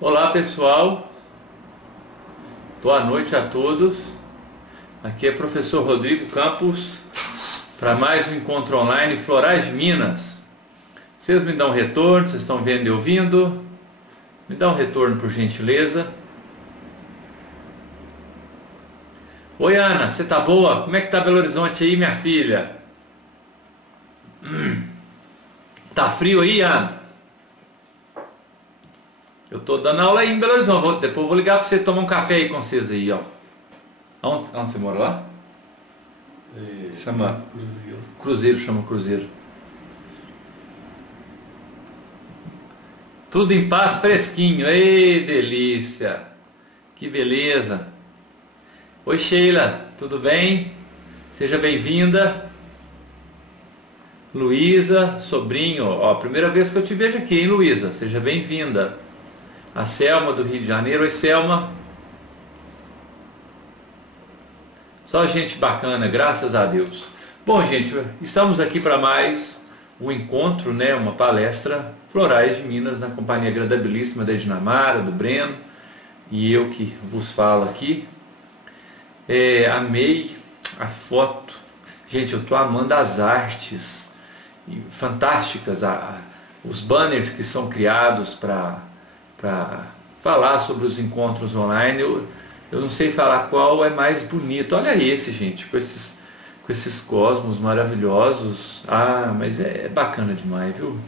Olá pessoal, boa noite a todos. Aqui é professor Rodrigo Campos para mais um encontro online Florais de Minas. Vocês me dão um retorno, vocês estão vendo e ouvindo? Me dá um retorno por gentileza. Oi Ana, você tá boa? Como é que tá Belo Horizonte aí, minha filha? Tá frio aí, Ana? Eu tô dando aula aí em Belo Horizonte, depois eu vou ligar para você tomar um café aí com vocês aí, ó. Onde você mora lá? Chama Cruzeiro. Cruzeiro, chama Cruzeiro. Tudo em paz, fresquinho. Ei, delícia. Que beleza. Oi Sheila, tudo bem? Seja bem-vinda. Luísa, sobrinho, ó, primeira vez que eu te vejo aqui, hein, Luísa? Seja bem-vinda. A Selma do Rio de Janeiro. Oi, Selma. Só gente bacana, graças a Deus. Bom, gente, estamos aqui para mais um encontro, né, uma palestra Florais de Minas, na companhia agradabilíssima da Dinamara, do Breno, e eu que vos falo aqui. Amei a foto. Gente, eu estou amando as artes fantásticas, os banners que são criados para falar sobre os encontros online. Eu não sei falar qual é mais bonito. Olha esse, gente, com esses cosmos maravilhosos. Ah, mas é bacana demais, viu?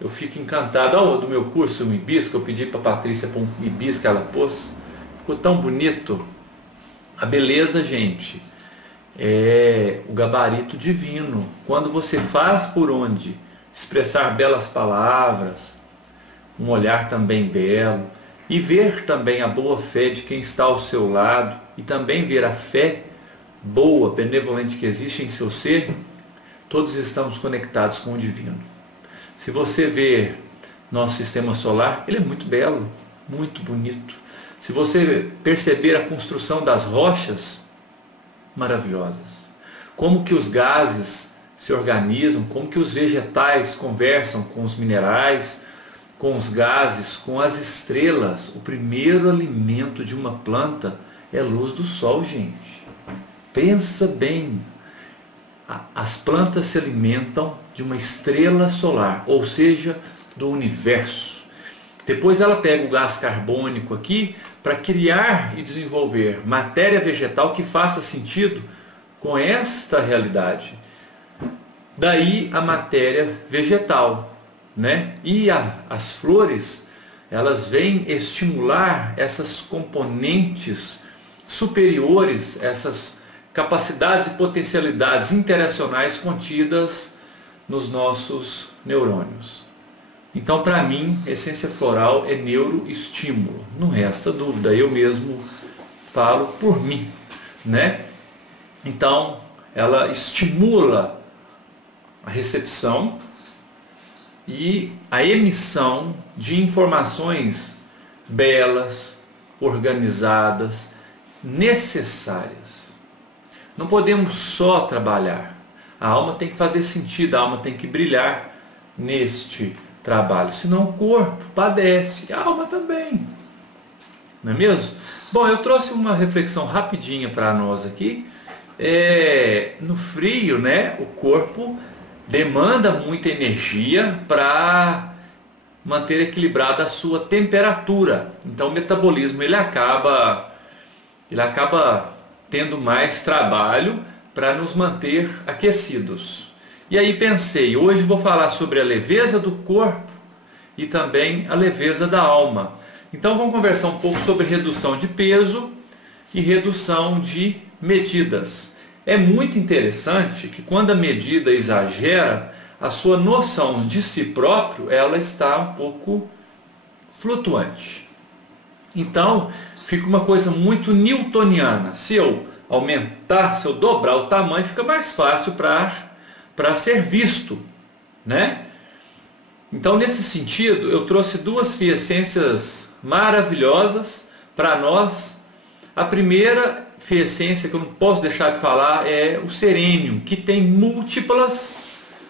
Eu fico encantado. Olha o do meu curso, o Ibis, que eu pedi para a Patrícia pôr um Ibis que ela pôs. Ficou tão bonito. A beleza, gente, é o gabarito divino. Quando você faz por onde expressar belas palavras, um olhar também belo, e ver também a boa fé de quem está ao seu lado, e também ver a fé boa, benevolente que existe em seu ser, todos estamos conectados com o divino. Se você ver nosso sistema solar, ele é muito belo, muito bonito. Se você perceber a construção das rochas, maravilhosas. Como que os gases se organizam, como que os vegetais conversam com os minerais, com os gases, com as estrelas. O primeiro alimento de uma planta é a luz do sol, gente. Pensa bem. As plantas se alimentam de uma estrela solar, ou seja, do universo. Depois ela pega o gás carbônico aqui para criar e desenvolver matéria vegetal que faça sentido com esta realidade. Daí a matéria vegetal, né? E as flores, elas vêm estimular essas componentes superiores, essas capacidades e potencialidades interacionais contidas nos nossos neurônios. Então, para mim, essência floral é neuroestímulo, não resta dúvida, eu mesmo falo por mim, né? Então, ela estimula a recepção e a emissão de informações belas, organizadas, necessárias. Não podemos só trabalhar. A alma tem que fazer sentido, a alma tem que brilhar neste trabalho, senão o corpo padece, a alma também. Não é mesmo? Bom, eu trouxe uma reflexão rapidinha para nós aqui. No frio, né, o corpo demanda muita energia para manter equilibrada a sua temperatura. Então o metabolismo ele acaba tendo mais trabalho para nos manter aquecidos. E aí pensei, hoje vou falar sobre a leveza do corpo e também a leveza da alma. Então vamos conversar um pouco sobre redução de peso e redução de medidas. É muito interessante que quando a medida exagera, a sua noção de si próprio, ela está um pouco flutuante. Então, fica uma coisa muito newtoniana. Se eu aumentar, se eu dobrar o tamanho, fica mais fácil para ser visto, né? Então, nesse sentido, eu trouxe duas essências maravilhosas para nós. A primeira essência que eu não posso deixar de falar é o serênio, que tem múltiplas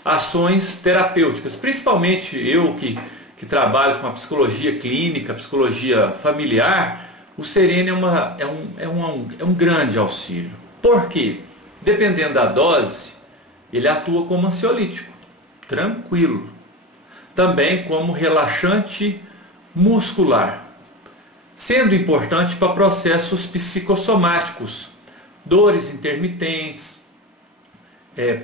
ações terapêuticas. Principalmente eu que que trabalham com a psicologia clínica, a psicologia familiar, o Serene é um grande auxílio. Por quê? Dependendo da dose, ele atua como ansiolítico, tranquilo. Também como relaxante muscular, sendo importante para processos psicossomáticos, dores intermitentes,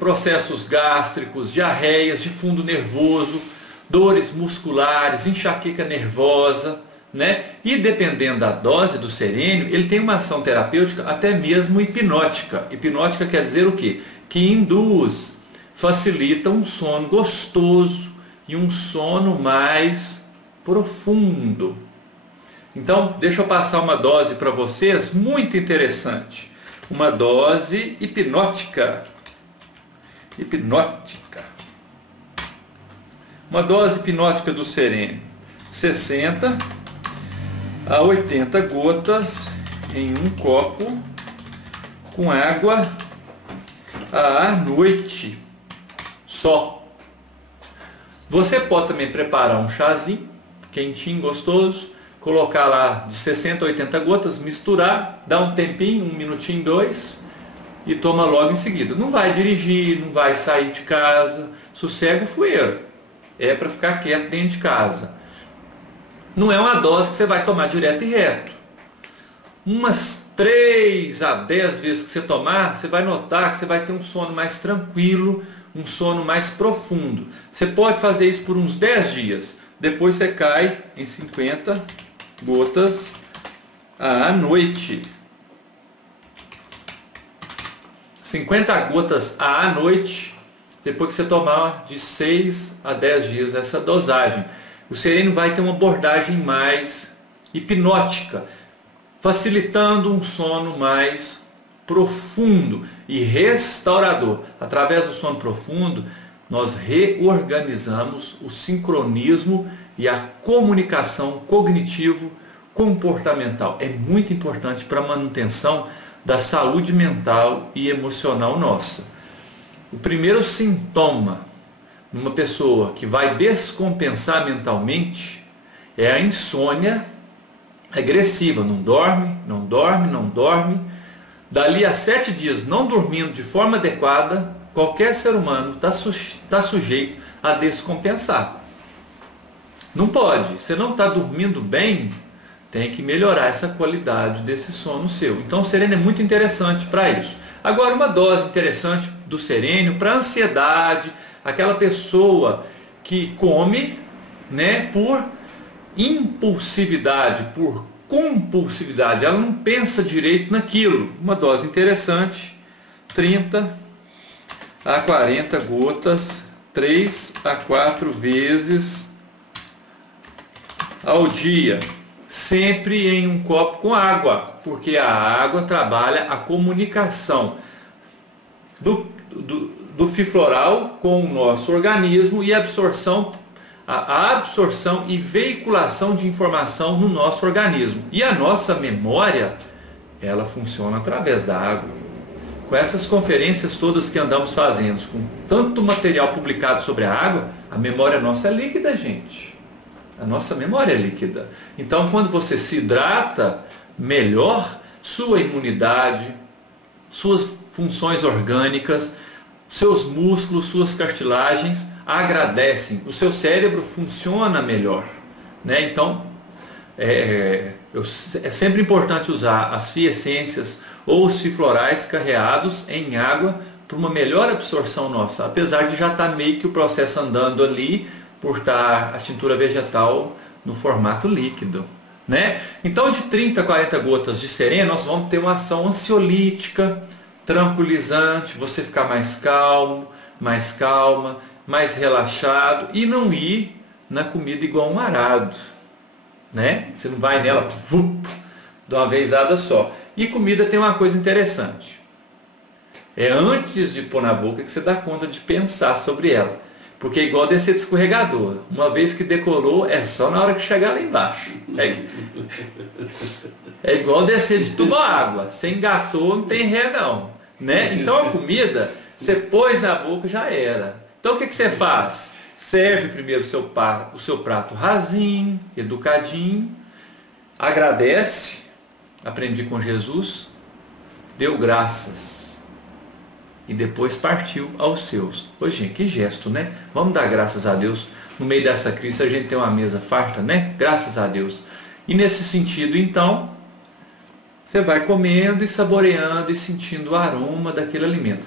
processos gástricos, diarreias de fundo nervoso, dores musculares, enxaqueca nervosa, né? E dependendo da dose do serênio, ele tem uma ação terapêutica até mesmo hipnótica. Hipnótica quer dizer o quê? Que induz, facilita um sono gostoso e um sono mais profundo. Então, deixa eu passar uma dose para vocês muito interessante. Uma dose hipnótica. Uma dose hipnótica do serênio. 60 a 80 gotas em um copo com água à noite só. Você pode também preparar um chazinho quentinho, gostoso, colocar lá de 60 a 80 gotas, misturar, dar um tempinho, 1 minutinho, 2, e toma logo em seguida. Não vai dirigir, não vai sair de casa, sossega o fueiro. É para ficar quieto dentro de casa. Não é uma dose que você vai tomar direto e reto. Umas 3 a 10 vezes que você tomar, você vai notar que você vai ter um sono mais tranquilo, um sono mais profundo. Você pode fazer isso por uns 10 dias. Depois você cai em 50 gotas à noite. 50 gotas à noite, depois que você tomar de 6 a 10 dias essa dosagem. O sereno vai ter uma abordagem mais hipnótica, facilitando um sono mais profundo e restaurador. Através do sono profundo, nós reorganizamos o sincronismo e a comunicação cognitivo-comportamental. É muito importante para a manutenção da saúde mental e emocional nossa. O primeiro sintoma numa pessoa que vai descompensar mentalmente é a insônia agressiva. Não dorme. Dali a 7 dias não dormindo de forma adequada, qualquer ser humano está sujeito a descompensar. Não pode. Você não está dormindo bem, tem que melhorar essa qualidade desse sono seu. Então o sereno é muito interessante para isso. Agora, uma dose interessante do sereno para ansiedade, aquela pessoa que come, né, por impulsividade, por compulsividade, ela não pensa direito naquilo. Uma dose interessante, 30 a 40 gotas, 3 a 4 vezes ao dia, sempre em um copo com água, porque a água trabalha a comunicação do fio floral com o nosso organismo e a absorção e veiculação de informação no nosso organismo. E a nossa memória, ela funciona através da água. Com essas conferências todas que andamos fazendo, com tanto material publicado sobre a água, a memória nossa é líquida, gente. A nossa memória é líquida. Então, quando você se hidrata melhor, sua imunidade, suas funções orgânicas, seus músculos, suas cartilagens agradecem. O seu cérebro funciona melhor, né? Então, é sempre importante usar as fiessências ou os fiflorais carreados em água para uma melhor absorção nossa, apesar de já estar meio que o processo andando ali, por estar a tintura vegetal no formato líquido, né? Então, de 30 a 40 gotas de sereno, nós vamos ter uma ação ansiolítica, tranquilizante, você ficar mais calmo, mais calma, mais relaxado e não ir na comida igual um arado, né? Você não vai nela de uma vezada só. E comida tem uma coisa interessante. É antes de pôr na boca que você dá conta de pensar sobre ela. Porque é igual descer de escorregador. Uma vez que decolou, é só na hora que chegar lá embaixo. É igual descer de tubo água. Você engatou, não tem ré não. Né? Então a comida, você pôs na boca, já era. Então o que você faz? serve primeiro o seu prato rasinho, educadinho, agradece, aprendi com Jesus, deu graças e depois partiu aos seus. Ô gente, que gesto, né? Vamos dar graças a Deus. No meio dessa crise a gente tem uma mesa farta, né? Graças a Deus. E nesse sentido, então, você vai comendo e saboreando e sentindo o aroma daquele alimento.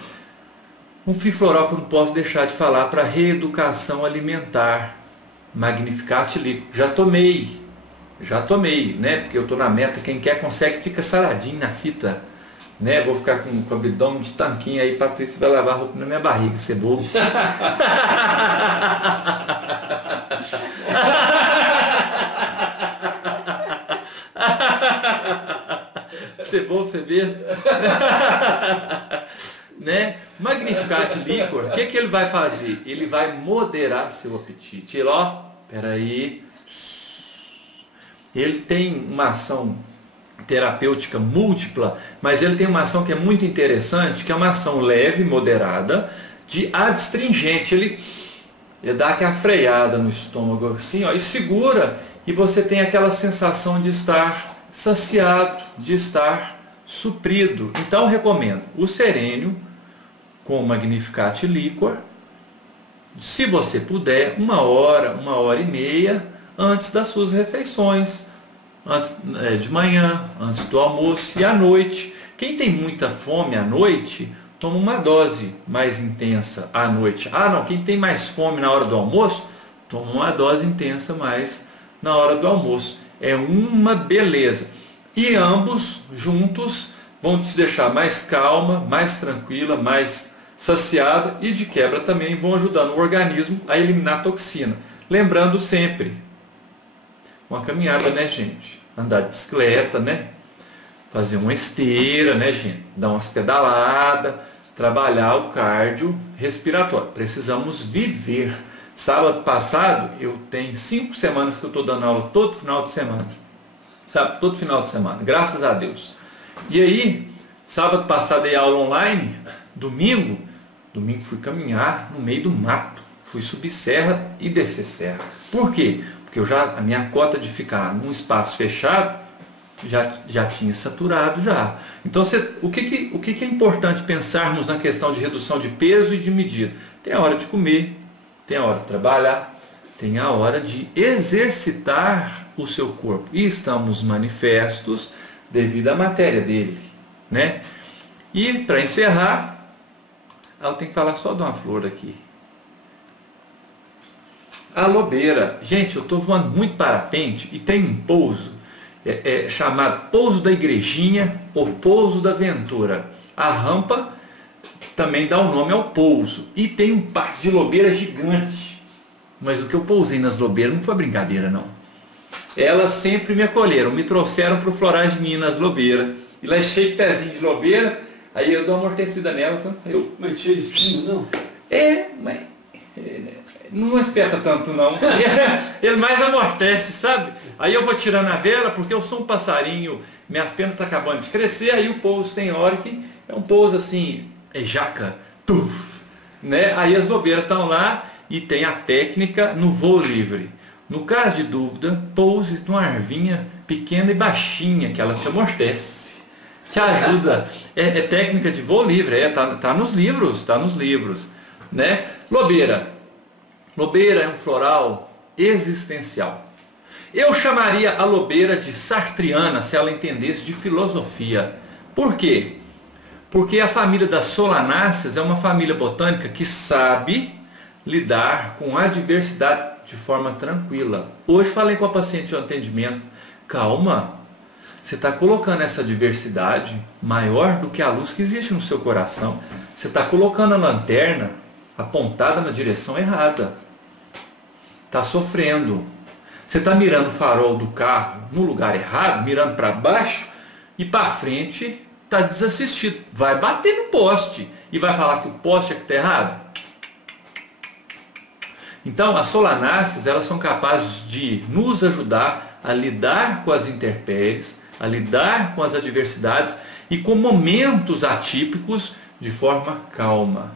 Um fio floral que eu não posso deixar de falar para reeducação alimentar. Magnificat Liquor. Já tomei, né? Porque eu estou na meta, quem quer consegue, fica saradinho na fita. Né? Vou ficar com o abdômen de tanquinho aí, Patrícia vai lavar a roupa na minha barriga, ser bobo. Ser bobo, ser besta. Né? Magnificat Liquor, o que ele vai fazer? Ele vai moderar seu apetite. Ele, ó, peraí. Ele tem uma ação terapêutica múltipla, mas ele tem uma ação que é muito interessante, que é uma ação leve, moderada, de adstringente. Ele dá aquela freada no estômago assim, ó, e segura, e você tem aquela sensação de estar saciado, de estar suprido. Então eu recomendo o Serênio com o Magnificat Liquor, se você puder, 1 hora, 1 hora e meia antes das suas refeições, antes de manhã, antes do almoço e à noite. Quem tem muita fome à noite, toma uma dose mais intensa à noite. Ah não, quem tem mais fome na hora do almoço, toma uma dose intensa mais na hora do almoço. É uma beleza. E ambos juntos vão te deixar mais calma, mais tranquila, mais saciada e de quebra também vão ajudando o organismo a eliminar toxina. Lembrando sempre, uma caminhada, né, gente? Andar de bicicleta, né? Fazer uma esteira, né, gente? Dar umas pedaladas, trabalhar o cardio respiratório. Precisamos viver. Sábado passado, eu tenho 5 semanas que eu estou dando aula todo final de semana. Sabe? Todo final de semana. Graças a Deus. E aí, sábado passado dei aula online, domingo fui caminhar no meio do mato. Fui subir serra e descer serra. Por quê? Porque a minha cota de ficar num espaço fechado já tinha saturado já. Então, o que é importante pensarmos na questão de redução de peso e de medida? Tem a hora de comer, tem a hora de trabalhar, tem a hora de exercitar o seu corpo. E estamos manifestos devido à matéria dele, né? E para encerrar, eu tenho que falar só de uma flor aqui. A lobeira. Gente, eu estou voando muito parapente e tem um pouso chamado pouso da igrejinha ou pouso da Ventura. A rampa também dá o nome ao pouso. E tem um passo de lobeira gigante. Mas o que eu pousei nas lobeiras não foi brincadeira, não. Elas sempre me acolheram, me trouxeram para o Florais de Minas lobeira. E lá é cheio de pezinho de lobeira, aí eu dou uma amortecida nelas. Mas cheio de espinho, não? Mas não espeta tanto não. Ele mais amortece, sabe? Aí eu vou tirando a vela, porque eu sou um passarinho, minhas penas estão acabando de crescer, aí o pouso tem hora que é um pouso assim, jaca, tuf, né? Aí as lobeiras estão lá e tem a técnica no voo livre. No caso de dúvida, pouse numa arvinha pequena e baixinha, que ela te amortece, te ajuda. É técnica de voo livre, tá nos livros, né? Lobeira é um floral existencial. Eu chamaria a lobeira de sartriana, se ela entendesse de filosofia. Por quê? Porque a família das solanáceas é uma família botânica que sabe lidar com a adversidade de forma tranquila. Hoje falei com a paciente de atendimento, calma, você está colocando essa diversidade maior do que a luz que existe no seu coração. Você está colocando a lanterna apontada na direção errada. Está sofrendo. Você está mirando o farol do carro no lugar errado, mirando para baixo e para frente está desassistido. Vai bater no poste e vai falar que o poste é que está errado. Então, as solanáceas, elas são capazes de nos ajudar a lidar com as intempéries, a lidar com as adversidades e com momentos atípicos de forma calma,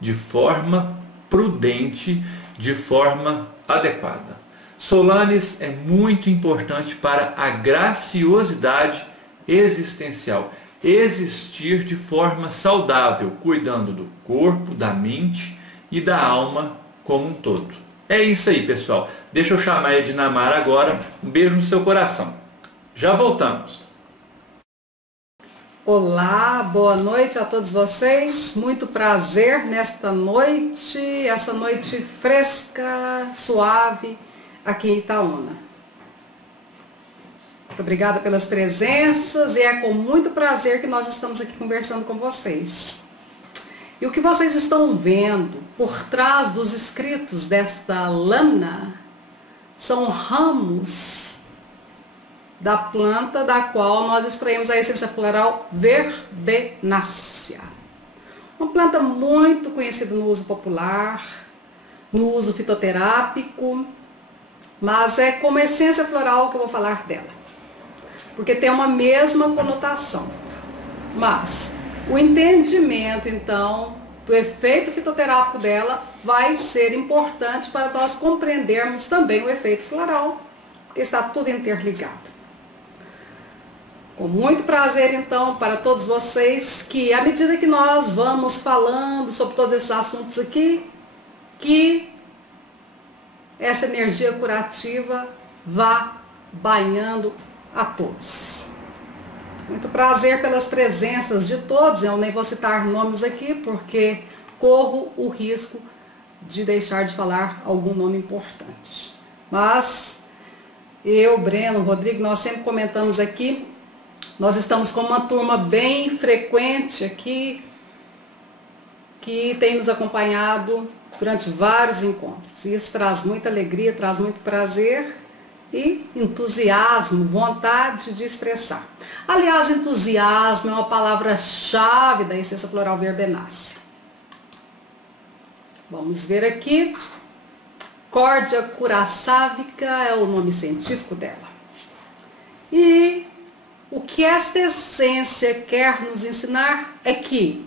de forma prudente de forma adequada. Solanes é muito importante para a graciosidade existencial, existir de forma saudável, cuidando do corpo, da mente e da alma como um todo. É isso aí, pessoal. Deixa eu chamar a Ednamara agora. Um beijo no seu coração. Já voltamos. Olá, boa noite a todos vocês. Muito prazer nesta noite, essa noite fresca, suave aqui em Itaúna. Muito obrigada pelas presenças e é com muito prazer que nós estamos aqui conversando com vocês. E o que vocês estão vendo por trás dos escritos desta lâmina são ramos da planta da qual nós extraímos a essência floral verbenácea. Uma planta muito conhecida no uso popular, no uso fitoterápico, mas é como essência floral que eu vou falar dela, porque tem uma mesma conotação. Mas o entendimento, então, do efeito fitoterápico dela vai ser importante para nós compreendermos também o efeito floral, porque está tudo interligado. Com muito prazer, então, para todos vocês, que à medida que nós vamos falando sobre todos esses assuntos aqui, que essa energia curativa vá banhando a todos. Muito prazer pelas presenças de todos. Eu nem vou citar nomes aqui, porque corro o risco de deixar de falar algum nome importante. Mas eu, Breno, Rodrigo, nós sempre comentamos aqui. Nós estamos com uma turma bem frequente aqui, que tem nos acompanhado durante vários encontros. Isso traz muita alegria, traz muito prazer e entusiasmo, vontade de expressar. Aliás, entusiasmo é uma palavra-chave da essência floral verbenácea. Vamos ver aqui. Cordia curaçávica é o nome científico dela. E o que esta essência quer nos ensinar é que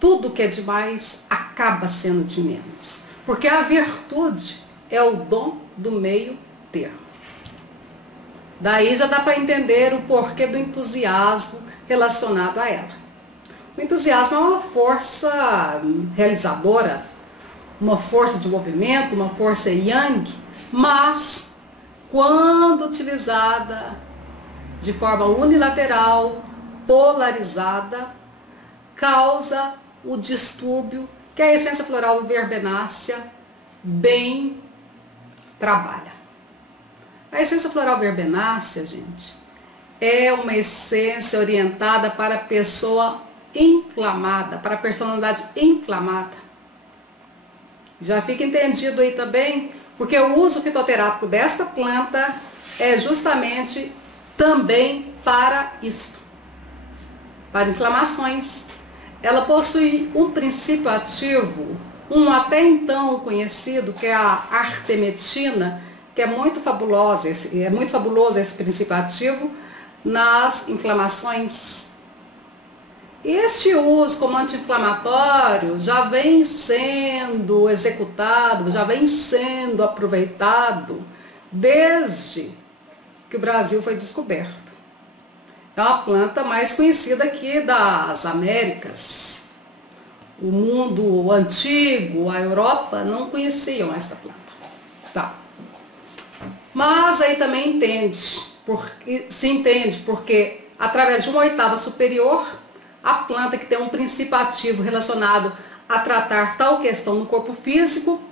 tudo que é demais acaba sendo de menos. Porque a virtude é o dom do meio termo. Daí já dá para entender o porquê do entusiasmo relacionado a ela. O entusiasmo é uma força realizadora, uma força de movimento, uma força yang, mas quando utilizada de forma unilateral, polarizada, causa o distúrbio que a essência floral verbenácea bem trabalha. A essência floral verbenácea, gente, é uma essência orientada para a pessoa inflamada, para a personalidade inflamada. Já fica entendido aí também, porque o uso fitoterápico desta planta é justamente também para isto, para inflamações. Ela possui um princípio ativo, um até então conhecido, que é a artemetina, que é muito fabuloso esse princípio ativo nas inflamações. Este uso como anti-inflamatório já vem sendo executado, já vem sendo aproveitado desde que o Brasil foi descoberto. É uma planta mais conhecida aqui das Américas. O mundo antigo, a Europa, não conheciam essa planta. Tá. Mas aí também se entende porque através de uma oitava superior, a planta que tem um princípio ativo relacionado a tratar tal questão no corpo físico,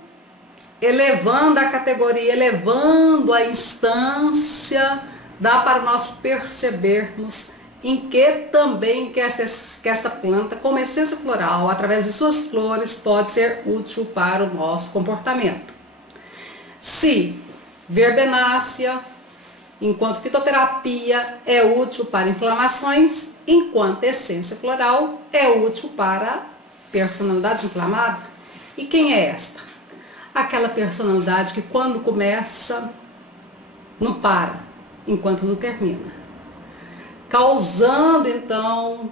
elevando a categoria, elevando a instância, dá para nós percebermos em que também que essa planta, como essência floral, através de suas flores, pode ser útil para o nosso comportamento. Se verbenácea, enquanto fitoterapia, é útil para inflamações, enquanto essência floral é útil para personalidade inflamada. E quem é esta? Aquela personalidade que quando começa, não para, enquanto não termina. Causando então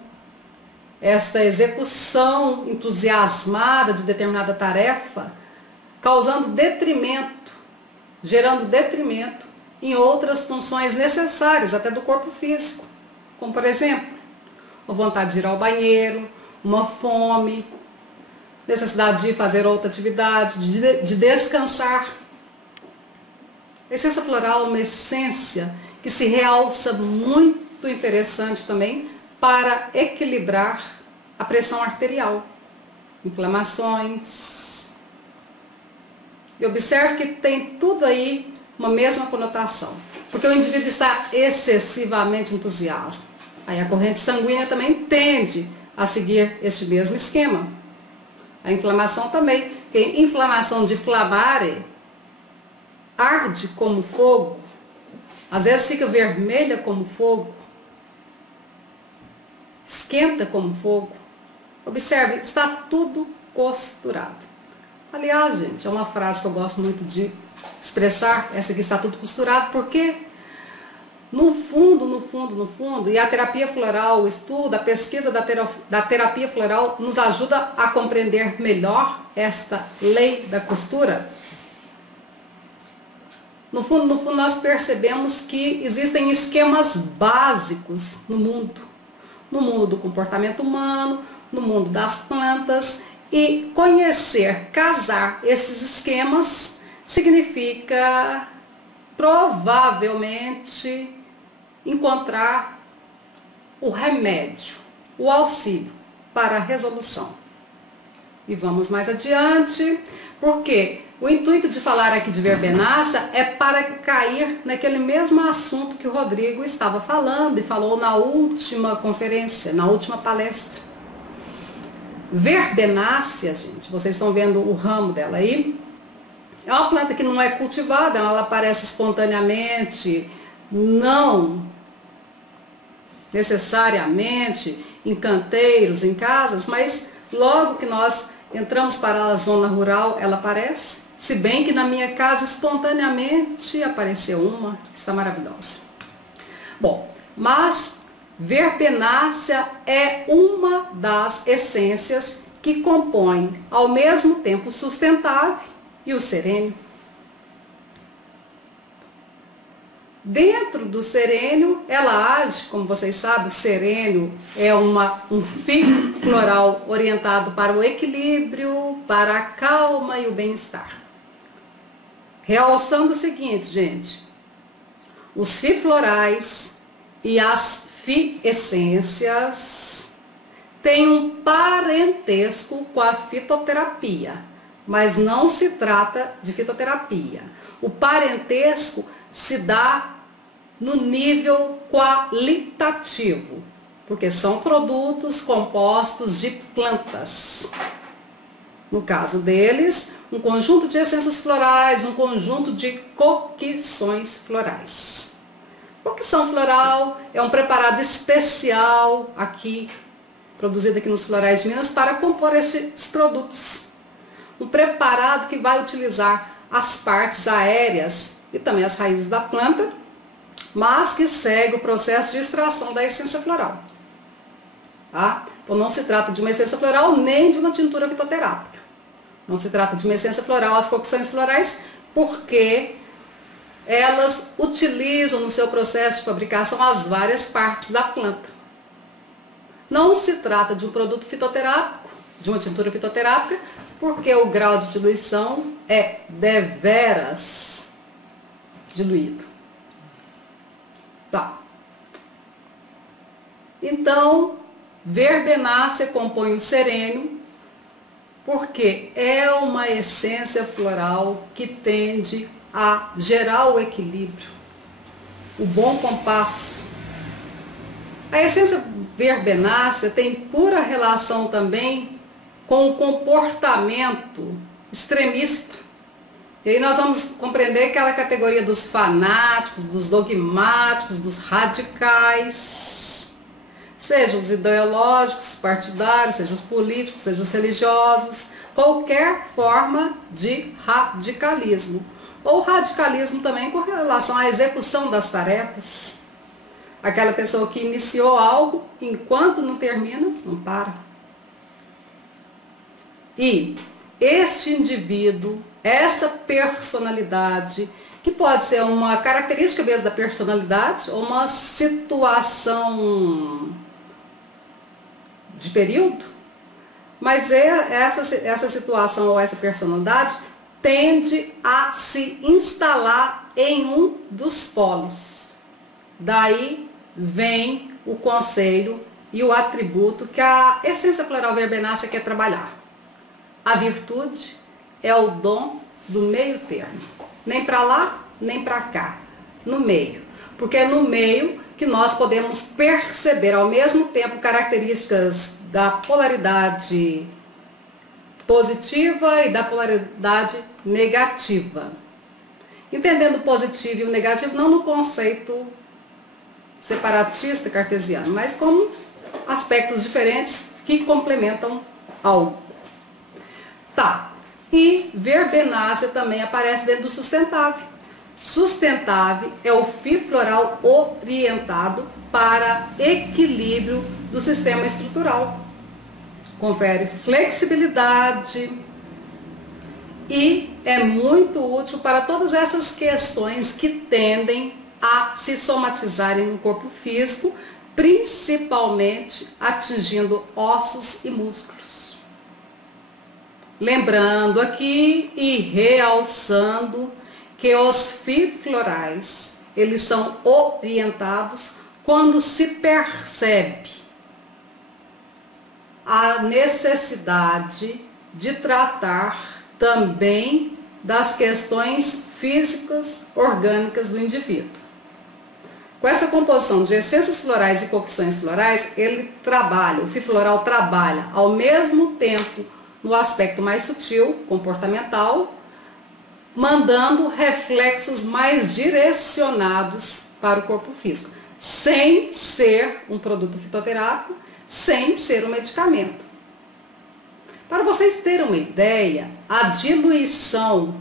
esta execução entusiasmada de determinada tarefa, causando detrimento, gerando detrimento em outras funções necessárias, até do corpo físico, como por exemplo, a vontade de ir ao banheiro, uma fome, necessidade de fazer outra atividade, de descansar. A essência floral é uma essência que se realça muito interessante também para equilibrar a pressão arterial, inflamações. E observe que tem tudo aí uma mesma conotação, porque o indivíduo está excessivamente entusiasta. Aí a corrente sanguínea também tende a seguir este mesmo esquema. A inflamação também, porque inflamação de inflamare arde como fogo, às vezes fica vermelha como fogo, esquenta como fogo. Observe, está tudo costurado. Aliás, gente, é uma frase que eu gosto muito de expressar, essa aqui está tudo costurado, porque no fundo, e a terapia floral, o estudo, a pesquisa da terapia floral nos ajuda a compreender melhor esta lei da costura. No fundo, nós percebemos que existem esquemas básicos no mundo do comportamento humano, no mundo das plantas, e conhecer, casar estes esquemas significa provavelmente encontrar o remédio, o auxílio para a resolução. E vamos mais adiante, porque o intuito de falar aqui de verbenácea é para cair naquele mesmo assunto que o Rodrigo estava falando e falou na última conferência, na última palestra. Verbenácea, gente, vocês estão vendo o ramo dela aí, é uma planta que não é cultivada, ela aparece espontaneamente, não necessariamente em canteiros, em casas, mas logo que nós entramos para a zona rural, ela aparece. Se bem que na minha casa espontaneamente apareceu uma, está maravilhosa. Bom, mas verbenácea é uma das essências que compõem ao mesmo tempo o sustentável e o serênio. Dentro do serênio, ela age, como vocês sabem, o serênio é um fio floral orientado para o equilíbrio, para a calma e o bem-estar. Realçando o seguinte, gente, os fios florais e as essências têm um parentesco com a fitoterapia, mas não se trata de fitoterapia. O parentesco se dá no nível qualitativo, porque são produtos compostos de plantas. No caso deles, um conjunto de essências florais, um conjunto de coquissões florais. Coquissão floral é um preparado especial aqui, produzido aqui nos Florais de Minas, para compor estes produtos. Um preparado que vai utilizar as partes aéreas e também as raízes da planta, mas que segue o processo de extração da essência floral. Tá? Então não se trata de uma essência floral nem de uma tintura fitoterápica. Não se trata de uma essência floral, as coquissões florais, porque elas utilizam no seu processo de fabricação as várias partes da planta. Não se trata de um produto fitoterápico, de uma tintura fitoterápica, porque o grau de diluição é deveras diluído. Tá. Então, verbenácea compõe o serênio, porque é uma essência floral que tende a gerar o equilíbrio, o bom compasso. A essência verbenácea tem pura relação também com o comportamento extremista. E aí nós vamos compreender aquela categoria dos fanáticos, dos dogmáticos, dos radicais, sejam os ideológicos, partidários, sejam os políticos, sejam os religiosos, qualquer forma de radicalismo. Ou radicalismo também com relação à execução das tarefas. Aquela pessoa que iniciou algo, enquanto não termina, não para. E este indivíduo esta personalidade, que pode ser uma característica mesmo da personalidade, ou uma situação de período, mas essa situação ou essa personalidade tende a se instalar em um dos polos. Daí vem o conselho e o atributo que a essência floral verbenácea quer trabalhar. A virtude é o dom do meio termo. Nem para lá, nem para cá. No meio. Porque é no meio que nós podemos perceber ao mesmo tempo características da polaridade positiva e da polaridade negativa. Entendendo o positivo e o negativo não no conceito separatista cartesiano, mas como aspectos diferentes que complementam algo. Tá. E verbenácea também aparece dentro do sustentável. Sustentável é o fio floral orientado para equilíbrio do sistema estrutural. Confere flexibilidade e é muito útil para todas essas questões que tendem a se somatizarem no corpo físico, principalmente atingindo ossos e músculos. Lembrando aqui e realçando que os fios florais, eles são orientados quando se percebe a necessidade de tratar também das questões físicas, orgânicas do indivíduo. Com essa composição de essências florais e cocções florais, o fio floral trabalha ao mesmo tempo no aspecto mais sutil, comportamental, mandando reflexos mais direcionados para o corpo físico, sem ser um produto fitoterápico, sem ser um medicamento. Para vocês terem uma ideia, a diluição,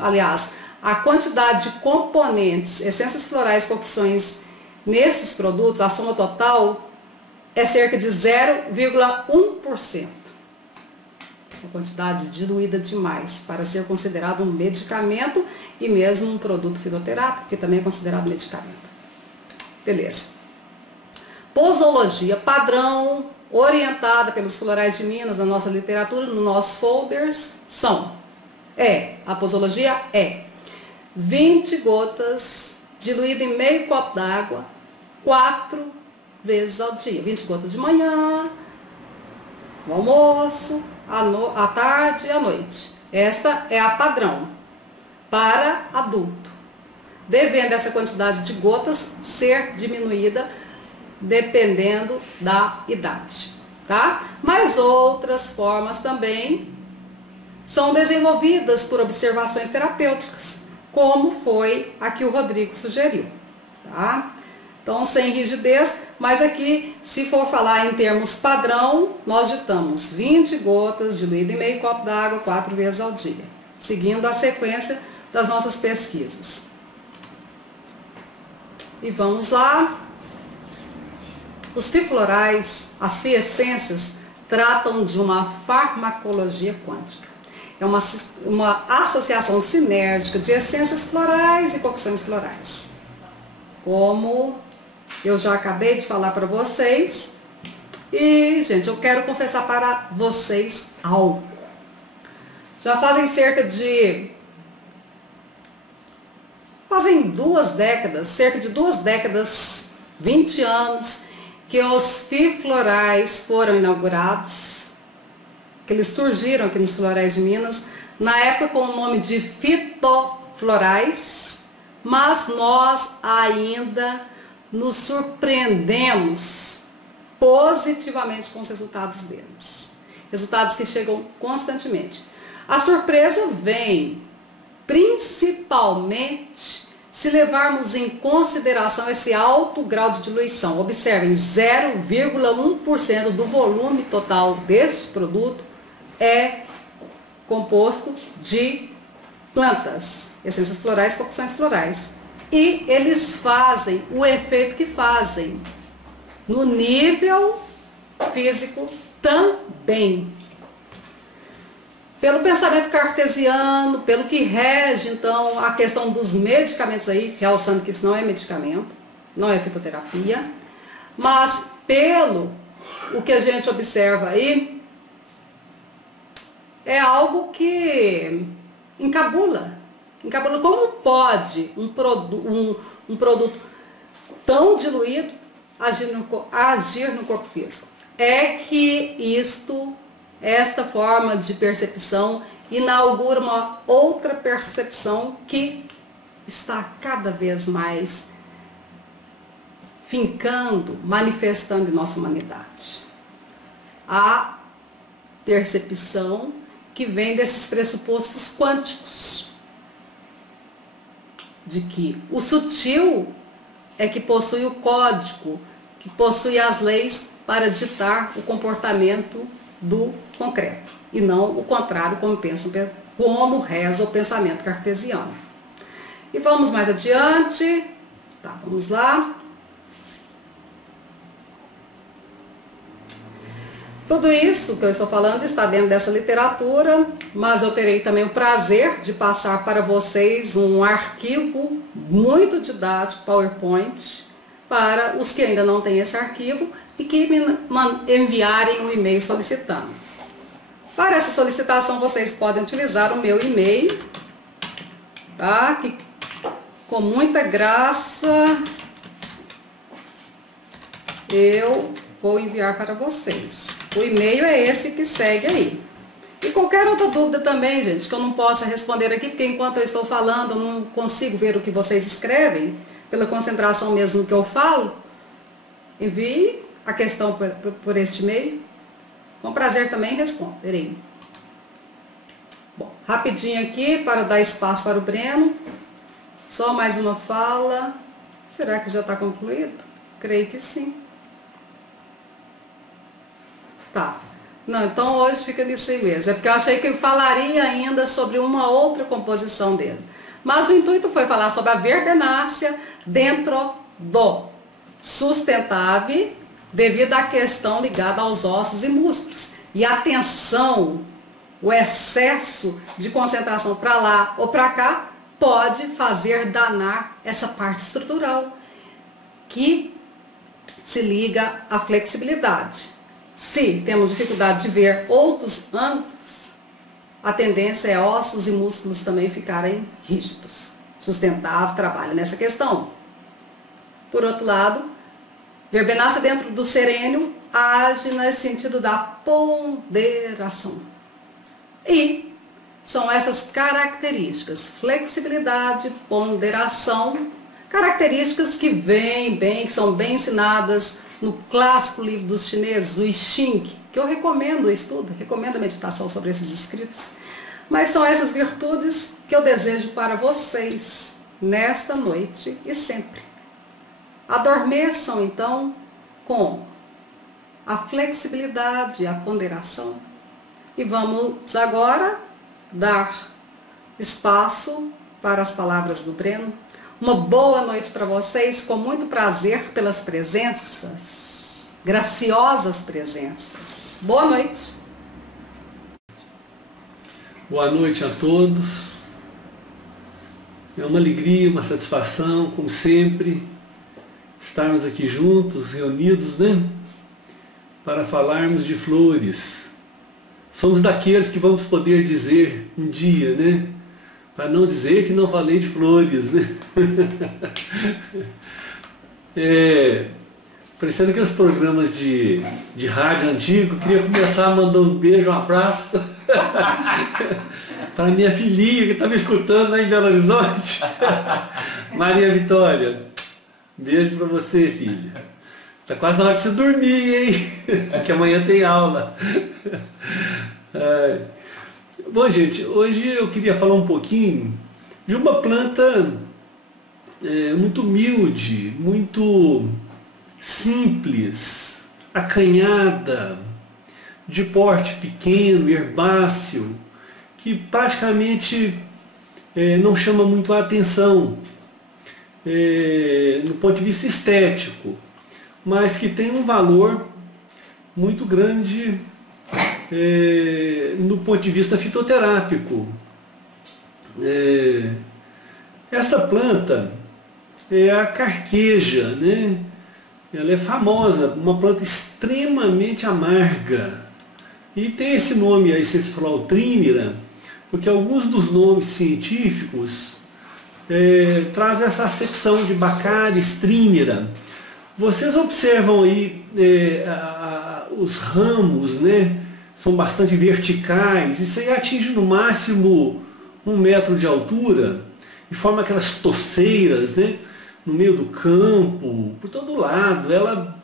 aliás, a quantidade de componentes, essências florais, cocções nestes produtos, a soma total é cerca de 0,1%. Uma quantidade diluída demais para ser considerado um medicamento e mesmo um produto fitoterápico, que também é considerado medicamento. Beleza. Posologia padrão, orientada pelos florais de Minas na nossa literatura, nos nossos folders, a posologia é 20 gotas diluída em meio copo d'água 4 vezes ao dia. 20 gotas de manhã, no almoço, à tarde e à noite. Esta é a padrão para adulto, devendo essa quantidade de gotas ser diminuída dependendo da idade, tá? Mas outras formas também são desenvolvidas por observações terapêuticas, como foi a que o Rodrigo sugeriu, tá? Então, sem rigidez, mas aqui, se for falar em termos padrão, nós ditamos 20 gotas diluído em meio copo d'água 4 vezes ao dia, seguindo a sequência das nossas pesquisas. E vamos lá. Os fios florais, as fiessências, tratam de uma farmacologia quântica. É uma associação sinérgica de essências florais e cocções florais. Como eu já acabei de falar para vocês. E, gente, eu quero confessar para vocês algo. Já fazem cerca de 2 décadas, 20 anos, que os fios florais foram inaugurados, que eles surgiram aqui nos Florais de Minas, na época com o nome de fitoflorais, mas nós ainda nos surpreendemos positivamente com os resultados deles. Resultados que chegam constantemente. A surpresa vem principalmente se levarmos em consideração esse alto grau de diluição. Observem, 0,1% do volume total deste produto é composto de plantas, essências florais, cocções florais. E eles fazem o efeito que fazem no nível físico também. pelo pensamento cartesiano, pelo que rege, então, a questão dos medicamentos aí, realçando que isso não é medicamento, não é fitoterapia, mas pelo o que a gente observa aí, é algo que encabula. Como pode um produto tão diluído agir no corpo físico? É que esta forma de percepção inaugura uma outra percepção que está cada vez mais fincando, manifestando em nossa humanidade. A percepção que vem desses pressupostos quânticos, de que o sutil é que possui o código, que possui as leis para ditar o comportamento do concreto, e não o contrário, como reza o pensamento cartesiano. E vamos mais adiante, tá, vamos lá. Tudo isso que eu estou falando está dentro dessa literatura, mas eu terei também o prazer de passar para vocês um arquivo muito didático, PowerPoint, para os que ainda não têm esse arquivo e que me enviarem um e-mail solicitando. Para essa solicitação vocês podem utilizar o meu e-mail, tá? Que com muita graça eu vou enviar para vocês. O e-mail é esse que segue aí. E qualquer outra dúvida também, gente, que eu não possa responder aqui, porque enquanto eu estou falando eu não consigo ver o que vocês escrevem, pela concentração mesmo no que eu falo, envie a questão por este e-mail. Com prazer também responderei. Bom, rapidinho aqui para dar espaço para o Breno. Só mais uma fala. Será que já está concluído? Creio que sim. Tá. Não, então hoje fica nisso aí mesmo. É porque eu achei que eu falaria ainda sobre uma outra composição dele. Mas o intuito foi falar sobre a verbenácea dentro do sustentável, devido à questão ligada aos ossos e músculos. E a tensão, o excesso de concentração para lá ou para cá, pode fazer danar essa parte estrutural, que se liga à flexibilidade. Se temos dificuldade de ver outros ângulos, a tendência é ossos e músculos também ficarem rígidos. Sustentável trabalha nessa questão. Por outro lado, verbenácea dentro do serênio age no sentido da ponderação. E são essas características, flexibilidade, ponderação, características que que são bem ensinadas no clássico livro dos chineses, o I Ching, que eu recomendo o estudo, recomendo a meditação sobre esses escritos. Mas são essas virtudes que eu desejo para vocês nesta noite e sempre. Adormeçam então com a flexibilidade, a ponderação. E vamos agora dar espaço para as palavras do Breno. Uma boa noite para vocês, com muito prazer pelas presenças, graciosas presenças. Boa noite. Boa noite a todos. É uma alegria, uma satisfação, como sempre, estarmos aqui juntos, reunidos, né? Para falarmos de flores. Somos daqueles que vamos poder dizer um dia, né? Para não dizer que não falei de flores, né? Parecendo aqueles programas de rádio antigo, queria começar mandando um beijo, um abraço para minha filhinha que está me escutando lá em Belo Horizonte. Maria Vitória, um beijo para você, filha. Está quase na hora de você dormir, hein? Que amanhã tem aula. Bom, gente, hoje eu queria falar um pouquinho de uma planta muito humilde, muito simples, acanhada, de porte pequeno, herbáceo, que praticamente não chama muito a atenção no ponto de vista estético, mas que tem um valor muito grande no ponto de vista fitoterápico. Esta planta é a carqueja, né? Ela é famosa, uma planta extremamente amarga. E tem esse nome aí, Sesflower trimera, porque alguns dos nomes científicos trazem essa acepção de Baccharis trimera. Vocês observam aí os ramos, né? São bastante verticais, isso aí atinge no máximo 1 metro de altura e forma aquelas torceiras, né? No meio do campo, por todo lado. Ela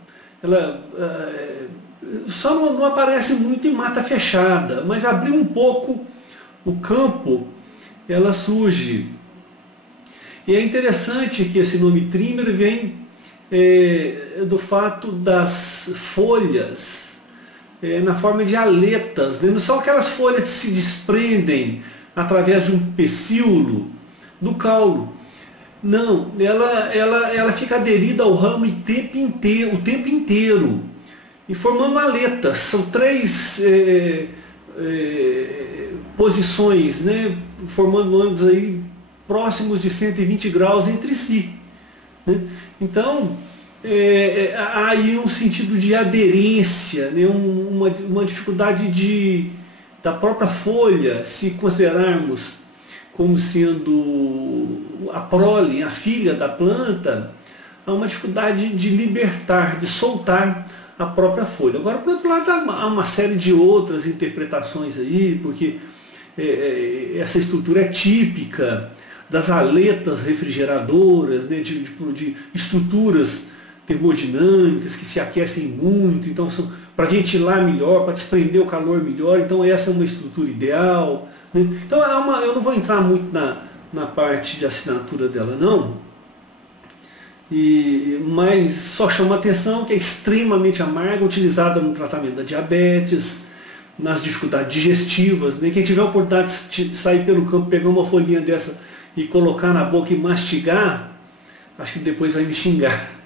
só não aparece muito em mata fechada, mas abrir um pouco o campo, ela surge. E é interessante que esse nome trimmer vem do fato das folhas na forma de aletas, né? Não são aquelas folhas que se desprendem através de um pecíolo do caule. Não, ela fica aderida ao ramo o tempo inteiro, e formando aletas. São 3 posições, né? Formando ângulos aí próximos de 120 graus entre si, né? Então, há aí um sentido de aderência, né? uma dificuldade da própria folha, se considerarmos como sendo a prole, a filha da planta, há uma dificuldade de libertar, de soltar a própria folha. Agora, por outro lado, há uma série de outras interpretações aí, porque essa estrutura é típica das aletas refrigeradoras, né, de estruturas termodinâmicas que se aquecem muito, então são para ventilar melhor, para desprender o calor melhor, então essa é uma estrutura ideal, né? Então eu não vou entrar muito na parte de assinatura dela não, mas só chama a atenção que é extremamente amarga, utilizada no tratamento da diabetes, nas dificuldades digestivas, né? Quem tiver a oportunidade de sair pelo campo, pegar uma folhinha dessa e colocar na boca e mastigar, acho que depois vai me xingar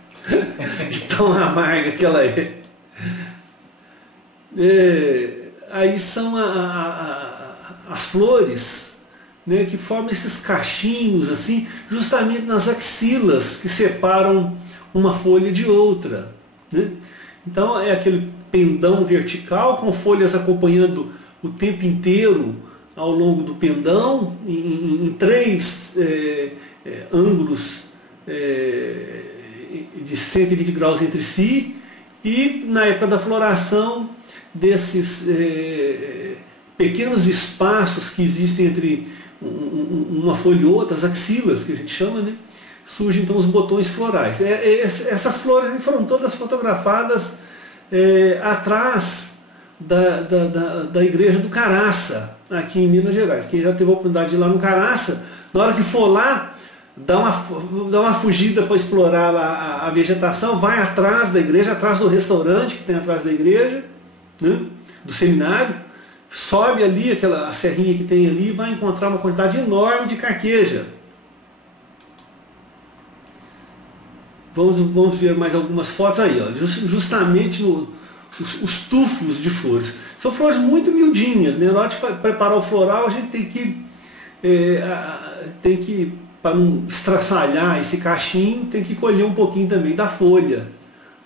de tão amarga que ela é. Aí são as flores, né, que formam esses cachinhos assim, justamente nas axilas que separam uma folha de outra, né? Então é aquele pendão vertical com folhas acompanhando o tempo inteiro ao longo do pendão, em 3 ângulos de 120 graus entre si, e na época da floração desses pequenos espaços que existem entre uma folha e outra, as axilas que a gente chama, né? Surgem então os botões florais. Essas flores foram todas fotografadas atrás da igreja do Caraça, aqui em Minas Gerais. Quem já teve a oportunidade de ir lá no Caraça, na hora que for lá, dá uma fugida para explorar lá a vegetação, vai atrás da igreja, atrás do restaurante que tem atrás da igreja, né, do seminário, sobe ali a serrinha que tem ali e vai encontrar uma quantidade enorme de carqueja. Vamos ver mais algumas fotos aí, ó, justamente os tufos de flores. São flores muito miudinhas, né? Na hora de preparar o floral, a gente tem que para não estraçalhar esse cachinho, tem que colher um pouquinho também da folha,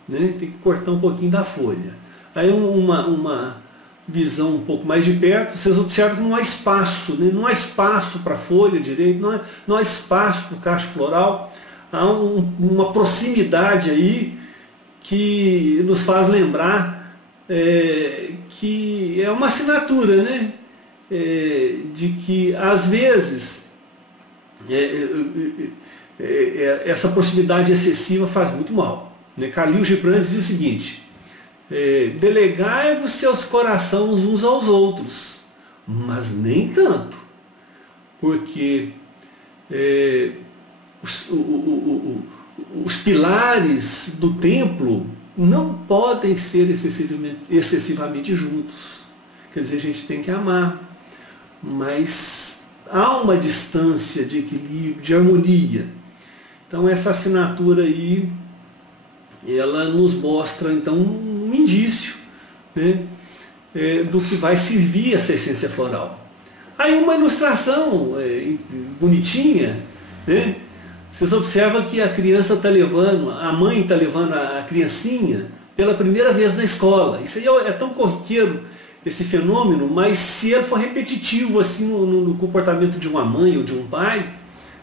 né? Tem que cortar um pouquinho da folha. Aí uma visão um pouco mais de perto, vocês observam que não há espaço, né? Não há espaço para a folha direito, não há espaço para o cacho floral. Há uma proximidade aí que nos faz lembrar que é uma assinatura, né? De que às vezes essa proximidade excessiva faz muito mal, né? Khalil Gibran dizia o seguinte: delegai-vos seus corações uns aos outros, mas nem tanto, porque os pilares do templo não podem ser excessivamente juntos. Quer dizer, a gente tem que amar, mas há uma distância de equilíbrio, de harmonia. Então essa assinatura aí, ela nos mostra então um indício, né, do que vai servir essa essência floral. Aí uma ilustração bonitinha, né? Vocês observam que a criança está levando, a mãe está levando a criancinha pela primeira vez na escola. Isso aí é tão corriqueiro, esse fenômeno, mas se ele for repetitivo assim no comportamento de uma mãe ou de um pai,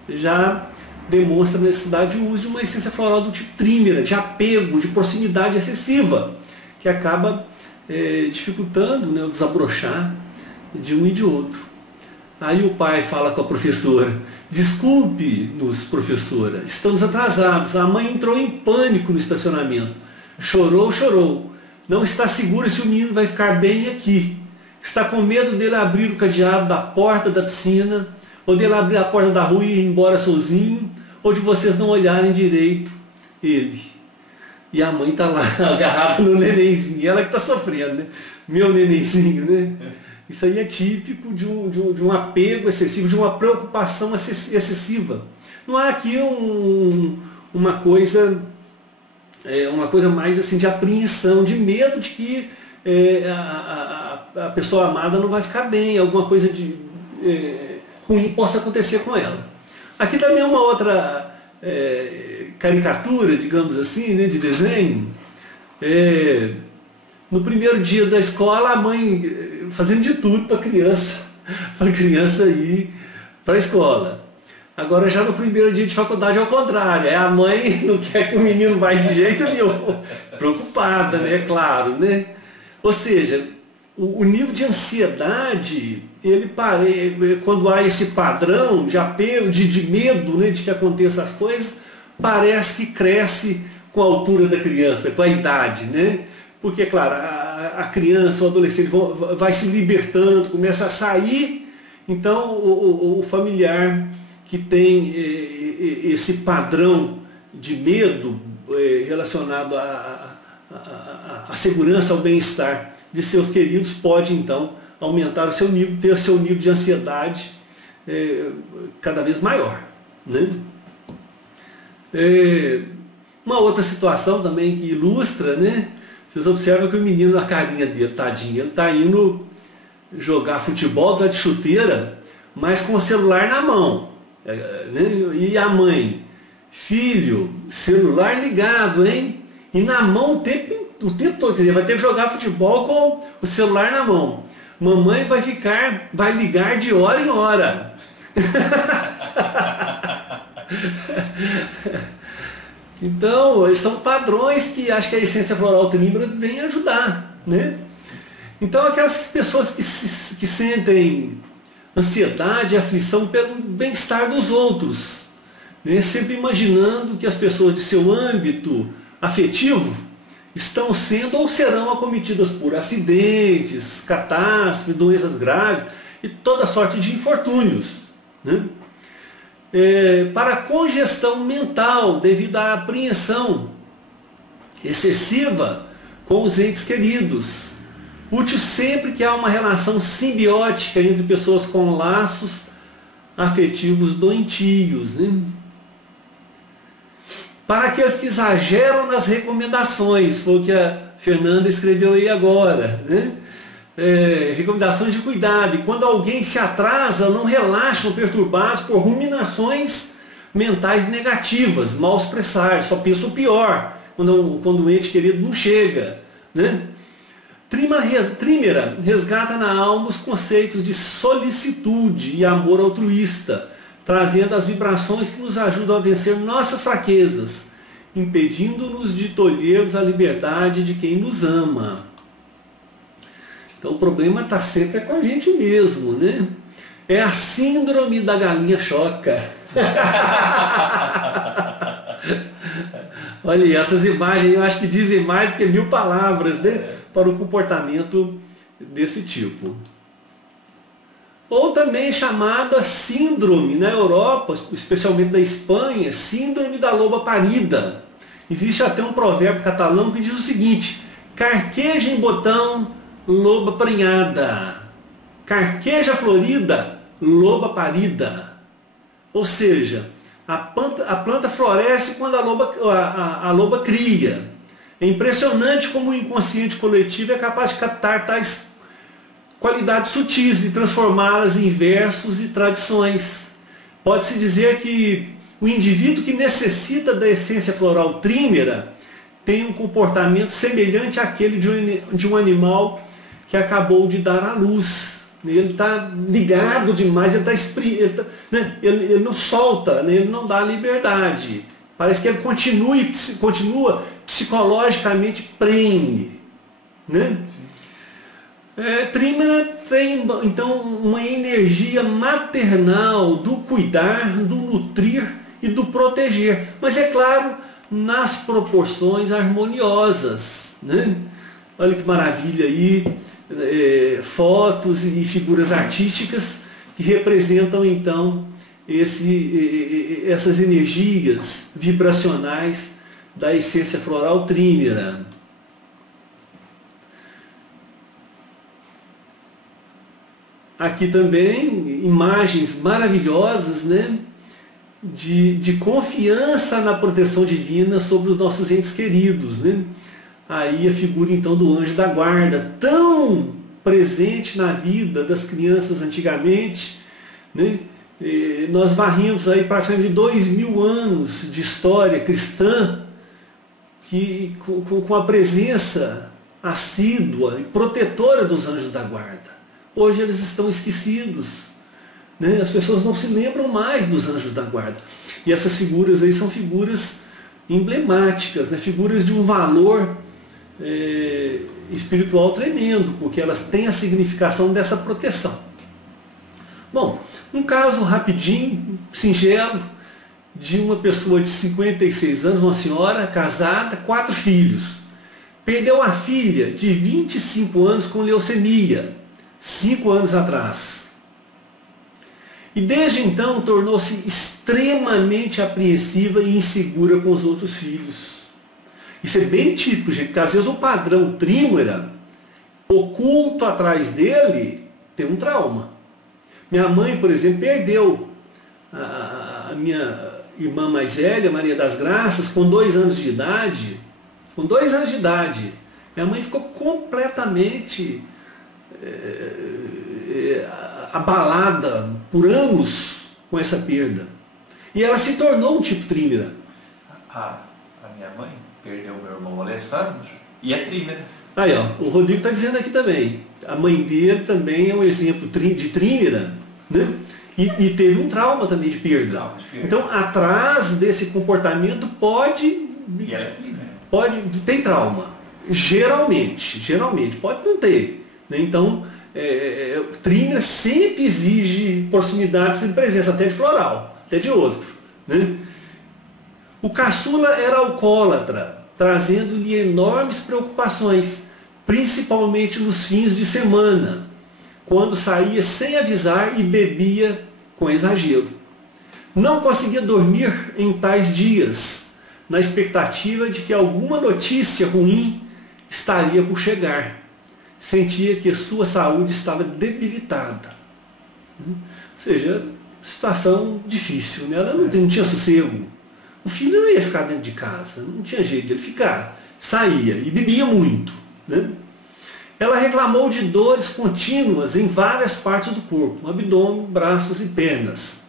já demonstra a necessidade de uso de uma essência floral do tipo trímera, de apego, de proximidade excessiva, que acaba dificultando, né, o desabrochar de um e de outro. Aí o pai fala com a professora: desculpe-nos, professora, estamos atrasados. A mãe entrou em pânico no estacionamento. Chorou. Não está segura se o menino vai ficar bem aqui. Está com medo dele abrir o cadeado da porta da piscina, ou dele abrir a porta da rua e ir embora sozinho, ou de vocês não olharem direito ele. E a mãe está lá agarrada no nenenzinho, ela que está sofrendo, né? Meu nenenzinho, né? Isso aí é típico de um apego excessivo, de uma preocupação excessiva. Não há aqui uma coisa mais assim de apreensão, de medo de que a pessoa amada não vai ficar bem, alguma coisa de ruim possa acontecer com ela. Aqui também é uma outra caricatura, digamos assim, né, de desenho. No primeiro dia da escola, a mãe fazendo de tudo para a criança ir para a escola. Agora já no primeiro dia de faculdade é o contrário, a mãe não quer que o menino vá de jeito nenhum, preocupada, né, claro, né? Ou seja, o nível de ansiedade, quando há esse padrão de apego, de medo, né, de que aconteça as coisas, parece que cresce com a altura da criança, com a idade, né? Porque, claro, a criança, o adolescente vai se libertando, começa a sair, então o familiar que tem esse padrão de medo relacionado à segurança, ao bem-estar de seus queridos, pode então aumentar o seu nível, ter o seu nível de ansiedade cada vez maior, né? Uma outra situação também que ilustra, né? Vocês observam que o menino, na carinha dele, tadinho, ele está indo jogar futebol, tá de chuteira, mas com o celular na mão. E a mãe: filho, celular ligado, hein? E na mão o tempo todo, quer dizer, vai ter que jogar futebol com o celular na mão. Mamãe vai ligar de hora em hora. Então, são padrões que acho que a essência floral trímera vem ajudar, né? Então, aquelas pessoas que sentem ansiedade e aflição pelo bem-estar dos outros, né? Sempre imaginando que as pessoas de seu âmbito afetivo estão sendo ou serão acometidas por acidentes, catástrofes, doenças graves e toda sorte de infortúnios, né? Para a congestão mental devido à apreensão excessiva com os entes queridos. Útil sempre que há uma relação simbiótica entre pessoas com laços afetivos doentios, né? Para aqueles que exageram nas recomendações, foi o que a Fernanda escreveu aí agora, né? Recomendações de cuidado. E quando alguém se atrasa, não relaxam perturbados por ruminações mentais negativas, mal expressadas, só pensam o pior quando o ente querido não chega, né? Trímera resgata na alma os conceitos de solicitude e amor altruísta, trazendo as vibrações que nos ajudam a vencer nossas fraquezas, impedindo-nos de tolhermos a liberdade de quem nos ama. Então o problema está sempre com a gente mesmo, né? É a síndrome da galinha choca. Olha, essas imagens eu acho que dizem mais do que 1000 palavras, né? Para o comportamento desse tipo. Ou também chamada síndrome na Europa, especialmente na Espanha, síndrome da loba parida. Existe até um provérbio catalão que diz o seguinte: carqueja em botão, loba prenhada. Carqueja florida, loba parida. Ou seja, a planta floresce quando a loba cria. É impressionante como o inconsciente coletivo é capaz de captar tais qualidades sutis e transformá-las em versos e tradições. Pode-se dizer que o indivíduo que necessita da essência floral trímera tem um comportamento semelhante àquele de um animal que acabou de dar à luz. Ele está ligado demais, ele não solta, né? Ele não dá liberdade. Parece que ele continua psicologicamente prenhe. Né? Trímera tem então uma energia maternal do cuidar, do nutrir e do proteger. Mas é claro, nas proporções harmoniosas. Né? Olha que maravilha aí, fotos e figuras artísticas que representam então essas energias vibracionais da essência floral trímera. Aqui também imagens maravilhosas, né, de confiança na proteção divina sobre os nossos entes queridos. Né? Aí a figura então do anjo da guarda, tão presente na vida das crianças antigamente. Né? Nós varremos aí praticamente 2000 anos de história cristã com a presença assídua e protetora dos anjos da guarda. Hoje eles estão esquecidos. Né? As pessoas não se lembram mais dos anjos da guarda. E essas figuras aí são figuras emblemáticas, né? Figuras de um valor espiritual tremendo, porque elas têm a significação dessa proteção. Bom, um caso rapidinho, singelo, de uma pessoa de 56 anos, uma senhora casada, 4 filhos. Perdeu a filha de 25 anos com leucemia, 5 anos atrás. E desde então tornou-se extremamente apreensiva e insegura com os outros filhos. Isso é bem típico, gente, porque às vezes o padrão trímera, oculto atrás dele, tem um trauma. Minha mãe, por exemplo, perdeu a minha irmã mais velha, Maria das Graças, com 2 anos de idade. Com 2 anos de idade. Minha mãe ficou completamente abalada por anos com essa perda. E ela se tornou um tipo trímera. A minha mãe perdeu meu irmão Alessandro e é trímera. Aí, ó, o Rodrigo está dizendo aqui também. A mãe dele também é um exemplo de trímera, né? E teve um trauma também de perda. Então, atrás desse comportamento pode... E ela é trímera. Tem trauma. Geralmente, pode não ter. Né? Então, trímera sempre exige proximidade e presença, até de floral, até de outro. Né? O caçula era alcoólatra, trazendo-lhe enormes preocupações, principalmente nos fins de semana, quando saía sem avisar e bebia com exagero. Não conseguia dormir em tais dias, na expectativa de que alguma notícia ruim estaria por chegar. Sentia que sua saúde estava debilitada. Ou seja, situação difícil, né? Ela não tinha sossego. O filho não ia ficar dentro de casa, não tinha jeito de ele ficar. Saía e bebia muito. Né? Ela reclamou de dores contínuas em várias partes do corpo, abdômen, braços e pernas.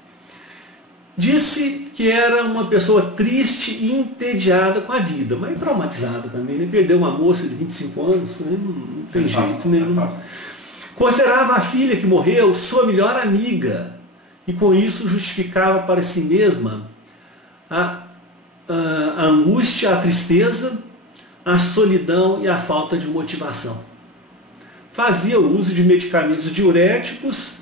Disse que era uma pessoa triste e entediada com a vida, mas traumatizada também, né? Perdeu uma moça de 25 anos, né? Não tem jeito nenhum. Considerava a filha que morreu sua melhor amiga e com isso justificava para si mesma a angústia, a tristeza, a solidão e a falta de motivação. Fazia o uso de medicamentos diuréticos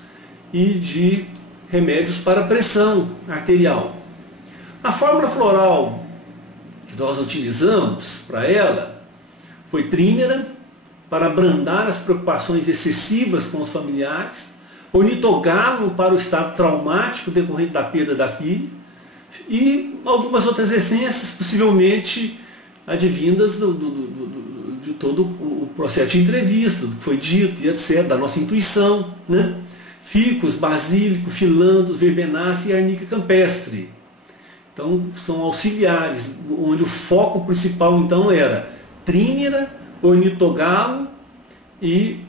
e de remédios para pressão arterial. A fórmula floral que nós utilizamos para ela foi trímera, para abrandar as preocupações excessivas com os familiares, ornitogalo para o estado traumático decorrente da perda da filha, e algumas outras essências, possivelmente advindas de todo o processo de entrevista, do que foi dito e etc., da nossa intuição, né? Ficus, basílico, filandros, verbenácea e arnica campestre. Então, são auxiliares, onde o foco principal, então, era trímera, ornitogalo e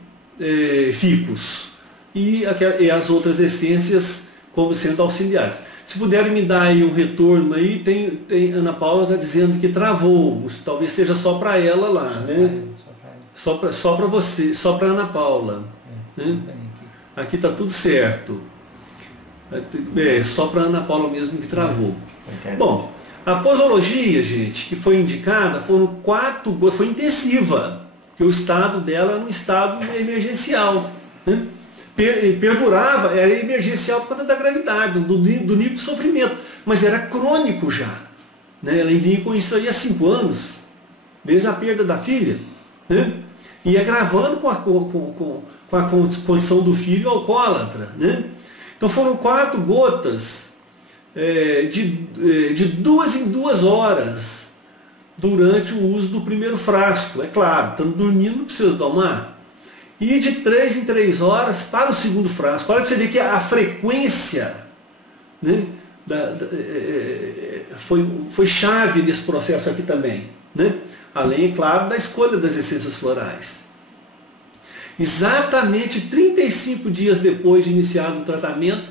ficus. E as outras essências como sendo auxiliares. Se puderem me dar aí um retorno aí, tem Ana Paula está dizendo que travou, talvez seja só para ela lá, né? Só para você, só para Ana Paula. Né? Aqui está tudo certo. Só para Ana Paula mesmo que travou. Bom, a posologia, gente, que foi indicada, foi intensiva, porque o estado dela era um estado emergencial. Né? Perdurava, era emergencial por conta da gravidade, do nível de sofrimento, mas era crônico já. Né? Ela vinha com isso aí há 5 anos, desde a perda da filha, né? E agravando com a condição do filho alcoólatra. Né? Então foram 4 gotas de 2 em 2 horas durante o uso do primeiro frasco. É claro, estamos dormindo, não precisa tomar. E de 3 em 3 horas para o segundo frasco. Olha para você ver que a frequência, né, foi chave nesse processo aqui também. Né? Além, é claro, da escolha das essências florais. Exatamente 35 dias depois de iniciado o tratamento,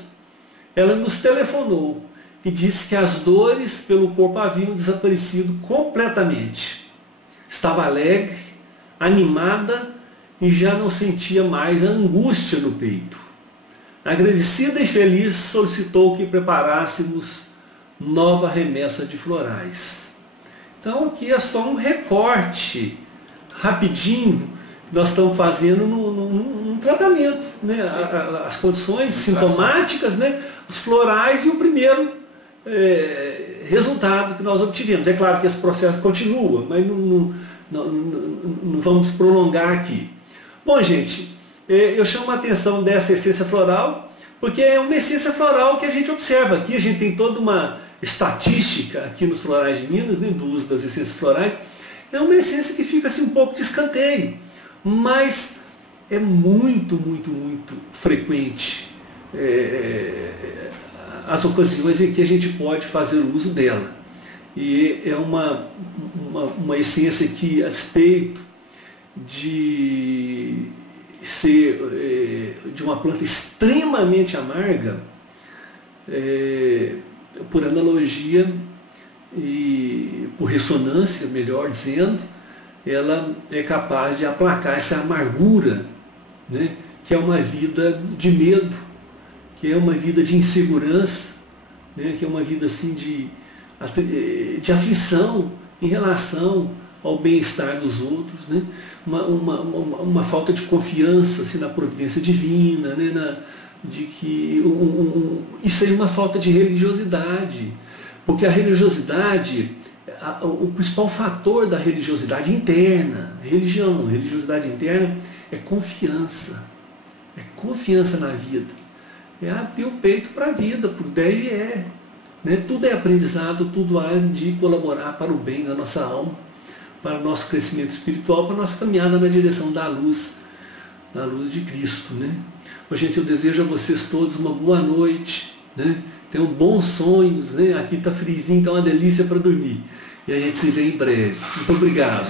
ela nos telefonou e disse que as dores pelo corpo haviam desaparecido completamente. Estava alegre, animada, e já não sentia mais a angústia no peito. Agradecida e feliz, solicitou que preparássemos nova remessa de florais. Então aqui é só um recorte rapidinho que nós estamos fazendo num tratamento. Né? As condições sintomáticas, né? Os florais e o primeiro resultado que nós obtivemos. É claro que esse processo continua, mas não vamos prolongar aqui. Bom, gente, eu chamo a atenção dessa essência floral, porque é uma essência floral que a gente observa aqui. A gente tem toda uma estatística aqui nos florais de Minas, né, do uso das essências florais. É uma essência que fica assim um pouco de escanteio, mas é muito, muito, muito frequente as ocasiões em que a gente pode fazer o uso dela. E é uma essência que, a despeito de ser de uma planta extremamente amarga, por analogia e por ressonância, melhor dizendo, ela é capaz de aplacar essa amargura, né, que é uma vida de medo, que é uma vida de insegurança, né, que é uma vida assim de aflição em relação ao bem-estar dos outros, né? uma falta de confiança assim, na providência divina, né? De que isso aí é uma falta de religiosidade, porque a religiosidade, o principal fator da religiosidade interna, religiosidade interna é confiança na vida, é abrir o peito para a vida, por daí né? Tudo é aprendizado, tudo há de colaborar para o bem da nossa alma, para o nosso crescimento espiritual, para a nossa caminhada na direção da luz de Cristo. Né? Bom, gente, eu desejo a vocês todos uma boa noite, né? Tenham bons sonhos, né? Aqui está friozinho, está uma delícia para dormir. E a gente se vê em breve. Muito obrigado.